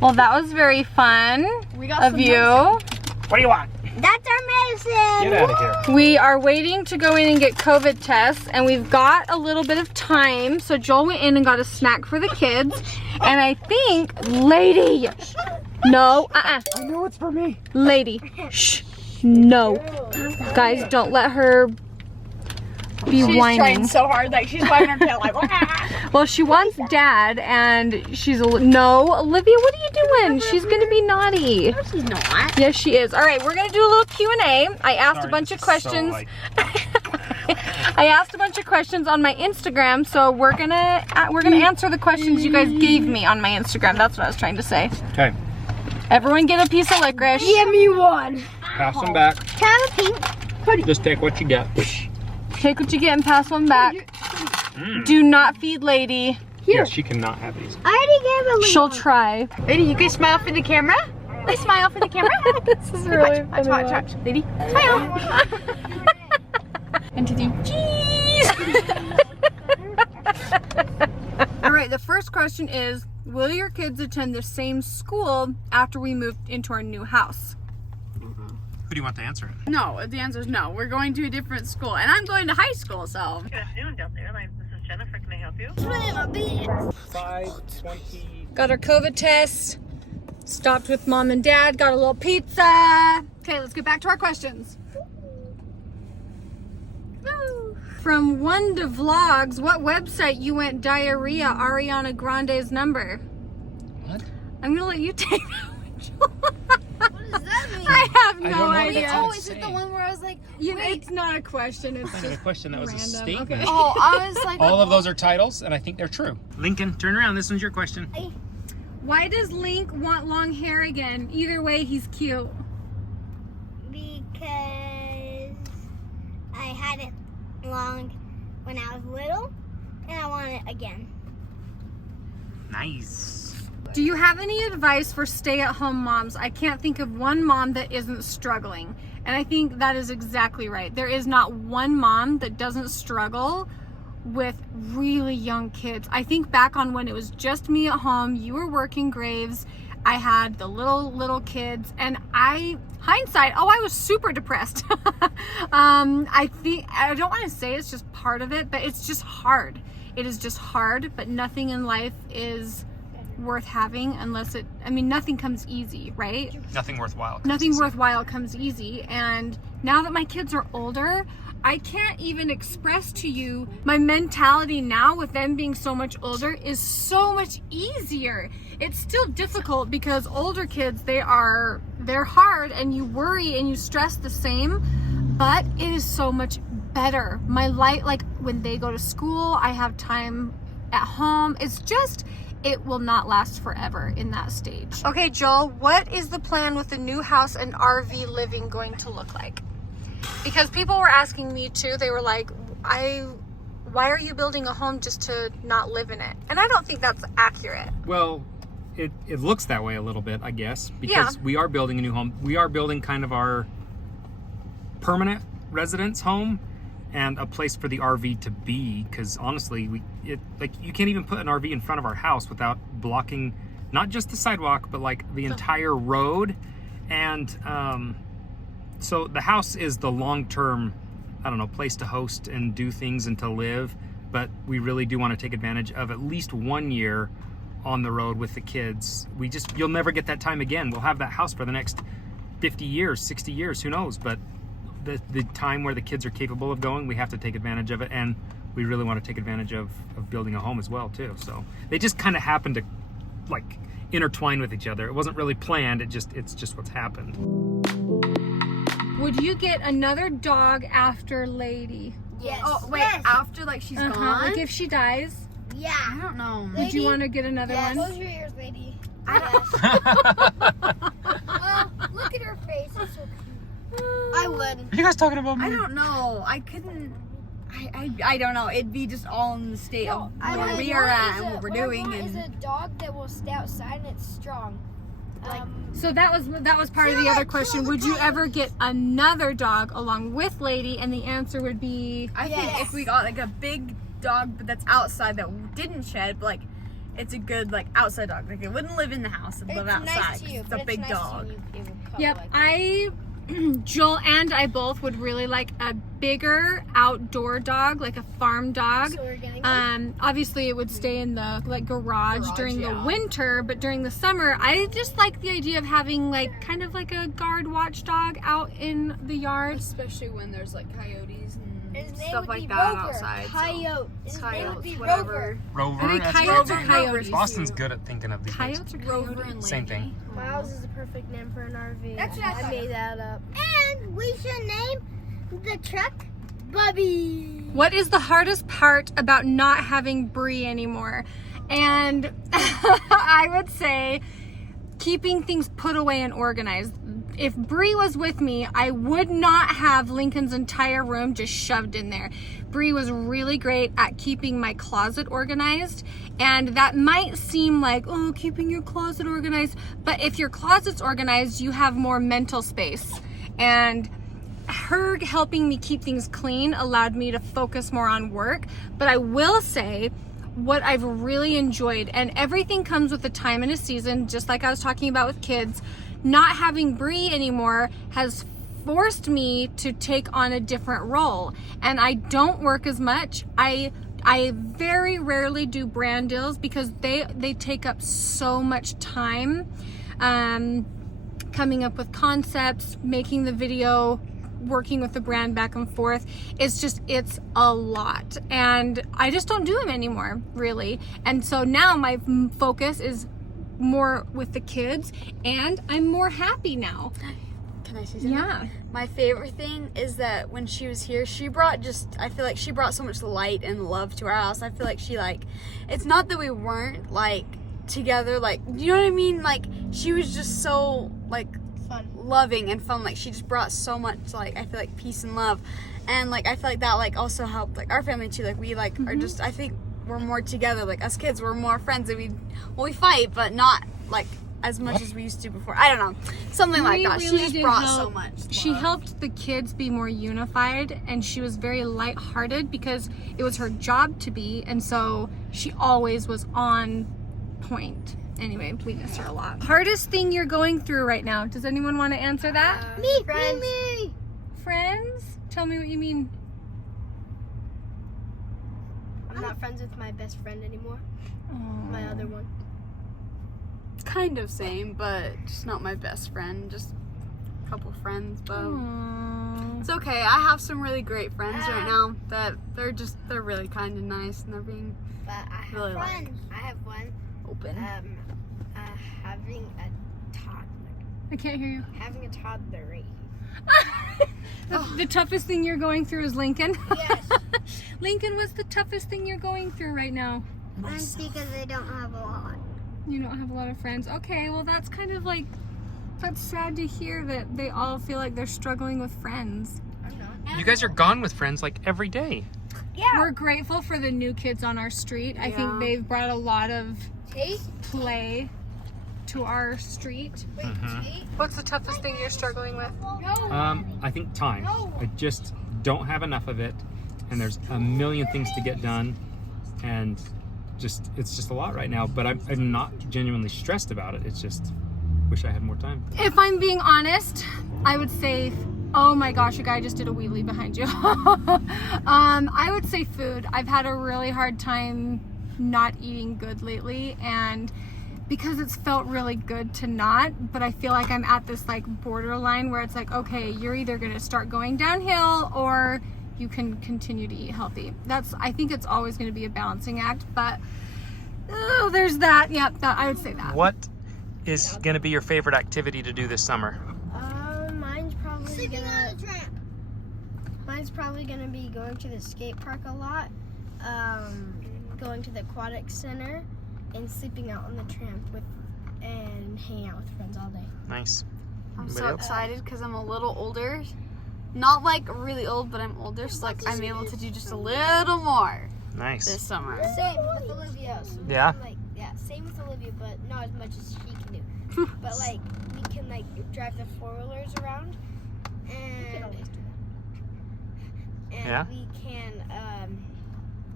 Well, that was very fun of you. What do you want? That's our medicine. Get out of here. We are waiting to go in and get COVID tests, and we've got a little bit of time. So Joel went in and got a snack for the kids, and I think, lady, no, I know it's for me. lady, shh, no, guys, don't let her be whining. Trying so hard, like she's wagging her tail like. Well, she wants dad, and she's no, Olivia, what are you doing? She's gonna be naughty. No, she's not. Yes, she is. All right, we're gonna do a little Q&A. I asked a bunch of questions. I asked a bunch of questions on my Instagram, so we're gonna answer the questions you guys gave me on my Instagram. That's what I was trying to say. Okay. Everyone get a piece of licorice. Give me one. Pass them back. Can I have a pink? Just take what you get. Take what you get and pass one back. Do not feed lady. Yeah, she cannot have these. I already gave a She'll try. Lady, you can smile for the camera. Please smile for the camera. This is really funny. Watch. Lady, smile. And to do cheese. All right, the first question is, will your kids attend the same school after we move into our new house? Who do you want to answer it? No, the answer is no. We're going to a different school, and I'm going to high school, so. Good afternoon, Delta Airlines. This is Jennifer. Can I help you? 5:20. Got our COVID tests. Stopped with mom and dad. Got a little pizza. Okay, let's get back to our questions. Woo. From Wanda Vlogs, what website you went diarrhea Ariana Grande's number? What? I'm gonna let you take that one. What does that mean? I have I no don't know what idea. that's Oh, is it the one where I was like, You know, wait. it's not a question. It's Not even a just question. That was a random. statement. Okay. Oh, I was like, All of those are titles, and I think they're true. Lincoln, turn around. This one's your question. Why does Link want long hair again? Either way, he's cute. because I had it long when I was little, and I want it again. Nice. Do you have any advice for stay-at-home moms? I can't think of one mom that isn't struggling. And I think that is exactly right. There is not one mom that doesn't struggle with really young kids. I think back on when it was just me at home, you were working graves, I had the little kids, and I was super depressed. I don't want to say it's just part of it, but it's just hard. It is just hard, but nothing in life is worth having unless nothing comes easy, right? Nothing worthwhile. Nothing worthwhile comes easy. And now that my kids are older, I can't even express to you my mentality now with them being so much older is so much easier. It's still difficult because older kids, they're hard and you worry and you stress the same, but it is so much better. My life, like when they go to school, I have time at home. It will not last forever in that stage. Okay, Joel, what is the plan with the new house and RV living going to look like? Because people were asking me too, they were like, why are you building a home just to not live in it? And I don't think that's accurate. Well, it looks that way a little bit, I guess, because we are building a new home. We are building kind of our permanent residence home and a place for the RV to be, because honestly, you can't even put an RV in front of our house without blocking not just the sidewalk, but like the entire road. And so the house is the long-term, place to host and do things and to live, but we really do want to take advantage of at least 1 year on the road with the kids. You'll never get that time again. We'll have that house for the next 50 years, 60 years, who knows, but the time where the kids are capable of going, we have to take advantage of it, and we really want to take advantage of building a home as well too. So they just kind of happen to like intertwine with each other. It wasn't really planned, it's just what's happened. Would you get another dog after Lady? Yes. Oh, wait, Yes. after like she's gone? Like if she dies, Yeah. I don't know. would you want to get another Yes. one? Close your ears, lady. Well, look at her face. It's so cute. I would. Are you guys talking about me? I don't know. I couldn't. I don't know. It'd be just all in the state of where we are at and what we're doing. Is And a dog that will stay outside and it's strong. So that was part of the other question. Would you ever get another dog along with Lady? And the answer would be I think if we got like a big dog but that's outside that didn't shed, but like it's a good like outside dog. Like it wouldn't live in the house and live outside. Nice to 'cause you, it's but a big nice to dog. you if you cuddle Yep, like Joel and I both would really like a bigger outdoor dog, like a farm dog. So we're getting Obviously it would stay in the like garage during the winter, but during the summer, I just like the idea of having like kind of like a guard watchdog out in the yard. Especially when there's like coyotes and His name stuff would like be that Rover. outside. so- Coyote. His name would be whatever. Rover. Are they that's coyotes or good. coyotes? Boston's good at thinking of these things. Coyotes or Rover coyotes? and Same thing. Miles is the perfect name for an RV. That's what I I thought. made that up. And we should name the truck Bubby. What is the hardest part about not having Brie anymore? And I would say keeping things put away and organized. If Brie was with me, I would not have Lincoln's entire room just shoved in there. Brie was really great at keeping my closet organized, and that might seem like, oh, keeping your closet organized, but if your closet's organized, you have more mental space. And her helping me keep things clean allowed me to focus more on work. But I will say, what I've really enjoyed, and everything comes with a time and a season, just like I was talking about with kids, not having Brie anymore has forced me to take on a different role, and I don't work as much. I very rarely do brand deals because they take up so much time, coming up with concepts, making the video, working with the brand back and forth. It's a lot, and I just don't do them anymore, really. And so now my focus is more with the kids, and I'm more happy now. Can I say something? Yeah. My favorite thing is that when she was here, I feel like she brought so much light and love to our house. I feel like it's not that we weren't like together, like, you know what I mean? Like, she was just so like Fun. loving and fun. Like, she just brought so much, like, I feel like peace and love. And like, I feel like that like also helped like our family too. Like, we like are just, I think we're more together. Like, as kids, we're more friends, and we fight, but not like as much as we used to before. I don't know, something like that. She just brought so much love. She helped the kids be more unified, and she was very lighthearted because it was her job to be, and so she always was on point. Anyway, we miss her a lot. Hardest thing you're going through right now? Does anyone want to answer that? Me. Friends? Tell me what you mean. I'm not friends with my best friend anymore. My other one. Kind of same, but just not my best friend. Just a couple friends, but it's okay. I have some really great friends right now that they're really kind and nice, and they're being But I have really like Friends. I have one. open. Having a toddler. I can't hear you. Having a toddler right here. The toughest thing you're going through is Lincoln. Yes. Lincoln, what's the toughest thing you're going through right now? Friends because they don't have a lot. You don't have a lot of friends. Okay, well that's kind of like, that's sad to hear that they all feel like they're struggling with friends. I'm not. You guys are gone with friends like every day. We're grateful for the new kids on our street. I think they've brought a lot of play to our street. What's the toughest thing you're struggling with? I think time. I just don't have enough of it, and there's a million things to get done, and it's just a lot right now. But I'm not genuinely stressed about it. It's just wish I had more time. If I'm being honest, I would say, oh my gosh, a guy just did a wheelie behind you. I would say food. I've had a really hard time not eating good lately, and because it's felt really good to not, but I feel like I'm at this like borderline where it's like, okay, you're either gonna start going downhill or you can continue to eat healthy. I think it's always gonna be a balancing act, but there's that. Yep, I would say that. What is going to be your favorite activity to do this summer? Mine's probably Sleeping on a tramp. Mine's probably gonna be going to the skate park a lot, going to the aquatic center, and sleeping out on the tramp and hanging out with friends all day. Nice. I'm Anybody so else? excited because I'm a little older. Not like really old, but I'm older, so like I'm able to do just a little more this Nice. summer. Same with Olivia. So we Yeah? can, same with Olivia, but not as much as she can do. But like we can like drive the 4-wheelers around, and Yeah? we can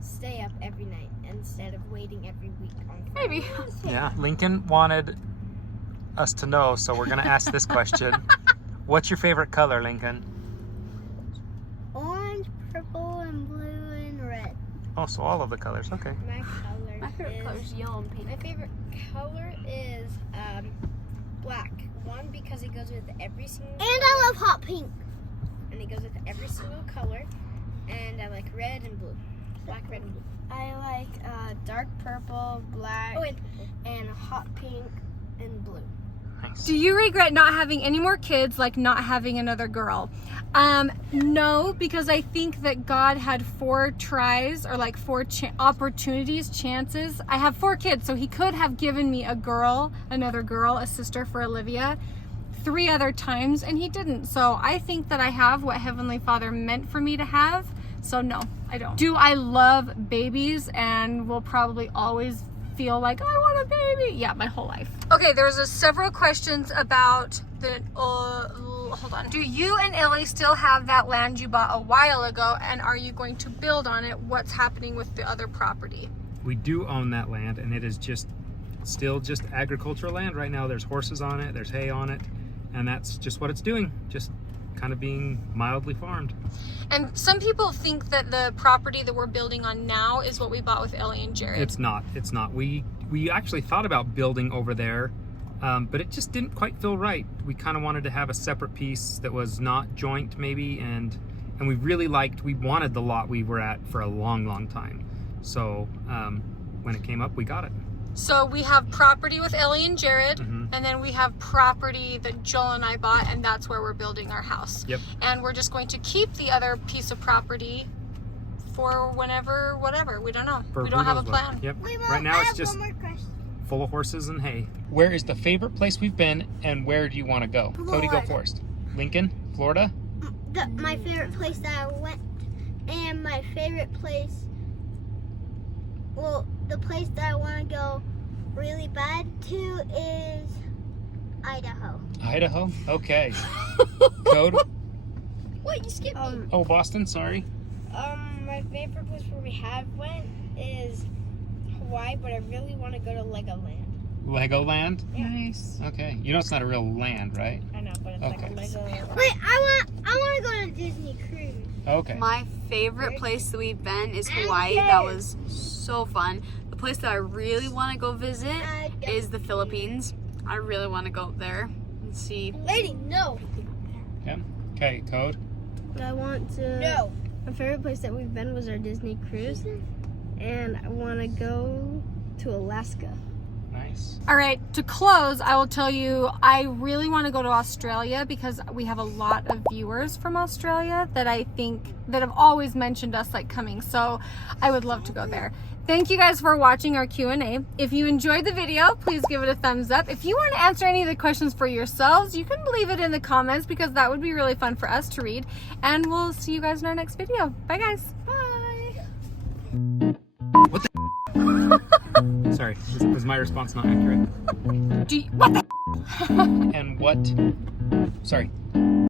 stay up every night instead of waiting every week on Maybe. Yeah, Lincoln wanted us to know, so we're gonna ask this question. What's your favorite color, Lincoln? Orange, purple, and blue, and red. Oh, so all of the colors, okay. My color My favorite color is yellow and pink. My favorite color is black. One, because it goes with every single And I love hot pink. and it goes with every single color. And I like red and blue. Black, red, and blue. I like dark purple, black, and hot pink and blue. Nice. Do you regret not having any more kids, like not having another girl? No, because I think that God had 4 tries or like 4 opportunities, chances. I have 4 kids, so he could have given me a girl, another girl, a sister for Olivia 3 other times, and he didn't. So I think that I have what Heavenly Father meant for me to have. So no, I don't. Do I love babies and will probably always feel like I want a baby? Yeah, my whole life. Okay, there's several questions about the hold on. Do you and Ellie still have that land you bought a while ago, and are you going to build on it? What's happening with the other property? We do own that land, and it is still just agricultural land right now. There's horses on it, there's hay on it, and that's just what it's doing, just kind of being mildly farmed. And some people think that the property that we're building on now is what we bought with Ellie and Jared. It's not. We actually thought about building over there, but it just didn't quite feel right. We kind of wanted to have a separate piece that was not joint maybe, and we really we wanted the lot we were at for a long time. So when it came up, we got it. So we have property with Ellie and Jared, Mhm. and then we have property that Joel and I bought, and that's where we're building our house. Yep. And we're just going to keep the other piece of property for whenever, whatever. We don't know. For We don't who have a knows what. plan. Yep. Wait, Mom, Right now I it's have just one more question. full of horses and hay. Where is the favorite place we've been, and where do you want to go? Cody, go Florida. first. Lincoln, Florida? My favorite place that I went, and my favorite place, well, the place that I want to go really bad to is Idaho. Idaho? Okay. Code? Wait, you skipped me. Oh, Boston, sorry. My favorite place where we have went is Hawaii, but I really want to go to Legoland. Legoland? Nice. Okay. You know it's not a real land, right? I know, but it's Okay. like a Lego. Wait, I want to go on a Disney cruise. Okay. My favorite place that we've been is Hawaii. That was so fun. The place that I really want to go visit is the Philippines. I really want to go there and see. Lady, no. Okay, Code. I want to. No. My favorite place that we've been was our Disney cruise, and I want to go to Alaska. Nice. All right, to close, I will tell you, I really want to go to Australia because we have a lot of viewers from Australia that I think that have always mentioned us like coming. So I would love to go there. Thank you guys for watching our Q&A. If you enjoyed the video, please give it a thumbs up. If you want to answer any of the questions for yourselves, you can leave it in the comments because that would be really fun for us to read. And we'll see you guys in our next video. Bye guys. Bye. What the? Sorry, was my response not accurate? What the? And what? Sorry.